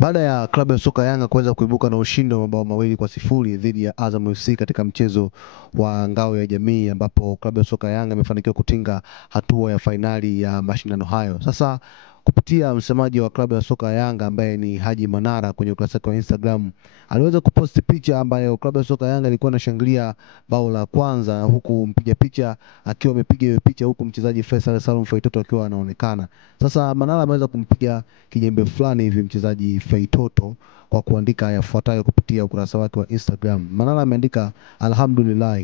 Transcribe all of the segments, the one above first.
Baada ya klabu ya soka Yanga kuweza kuibuka na ushindi wa mabao 2-0 dhidi ya Azam FC katika mchezo wa ngao ya jamii, ambapo klabu ya soka Yanga imefanikiwa kutinga hatua ya fainali ya mashindano hayo. Sasa kupitia msemaji wa klabu ya soka Yanga ambaye ni Haji Manara, kwenye ukurasa wake wa Instagram aliweza kuposti picha ambayo klabu ya soka Yanga ilikuwa inashangilia bao la kwanza, huku mpiga picha akiwa amepiga hiyo picha huku mchezaji Faisal Salum Feitoto akiwa anaonekana. Sasa Manara ameweza kumpiga kijembe fulani hivi mchezaji Feitoto kwa kuandika yafuatayo kupitia ukurasa wake wa Instagram. Manara ameandika, alhamdulillah,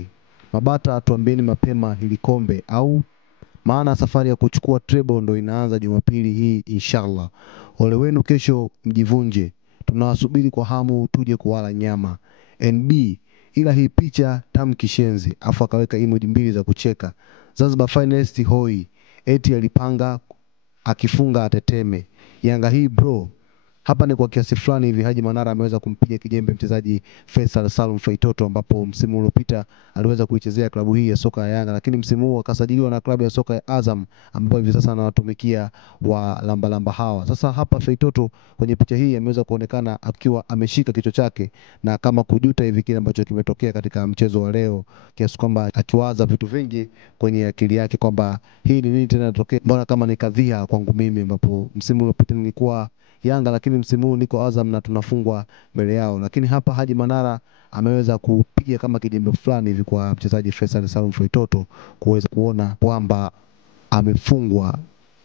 mabata tuambieni mapema hili kombe, au maana safari ya kuchukua treble ndo inaanza Jumapili hii inshallah. Ole wenu kesho mjivunje, tunawasubiri kwa hamu tuje kuwala nyama. NB, ila hii picha tamkishenzi. Afu akaweka emoji mbili za kucheka. Zanzibar finalist hoi, eti alipanga akifunga ateteme. Yanga hii bro. Hapa ni kwa kiasi fulani hivi Haji Manara ameweza kumpiga kijembe mchezaji Faisal Salum Feitoto, ambapo msimu uliopita aliweza kuichezea klabu hii ya soka ya Yanga, lakini msimu huu akasajiliwa na klabu ya soka ya Azam, ambapo hivi sasa anawatumikia wa lamba hawa. Sasa hapa Feitoto kwenye picha hii ameweza kuonekana akiwa ameshika kichwa chake na kama kujuta hivi kile ambacho kimetokea katika mchezo wa leo, kiasi kwamba akiwaza vitu vingi kwenye akili yake kwamba hii ni nini tena inatokea, mbona kama ni kadhia kwangu mimi, ambapo msimu uliopita nilikuwa Yanga lakini msimu huu niko Azam na tunafungwa mbele yao. Lakini hapa Haji Manara ameweza kupiga kama kijembe fulani hivi kwa mchezaji Faisal Salum Feitoto kuweza kuona kwamba amefungwa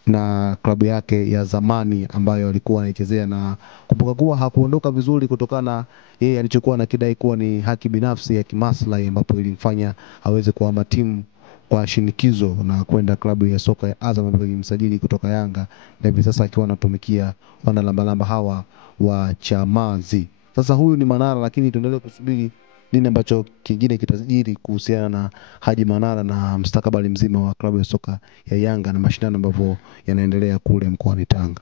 na klabu yake ya zamani ambayo alikuwa anaichezea, na kumbuka kuwa hakuondoka vizuri kutokana yeye alichokuwa anakidai kuwa ni haki binafsi ya kimaslahi, ambapo ilimfanya aweze kuhama timu kwa shinikizo na kwenda klabu ya soka ya Azam ambayo ilimsajili kutoka Yanga, na hivi sasa akiwa anatumikia wana lamba hawa wa Chamazi. Sasa huyu ni Manara, lakini tuendelee kusubiri nini ambacho kingine kitajiri kuhusiana na Haji Manara na mustakabali mzima wa klabu ya soka ya Yanga na mashindano ambavyo yanaendelea kule mkoani Tanga.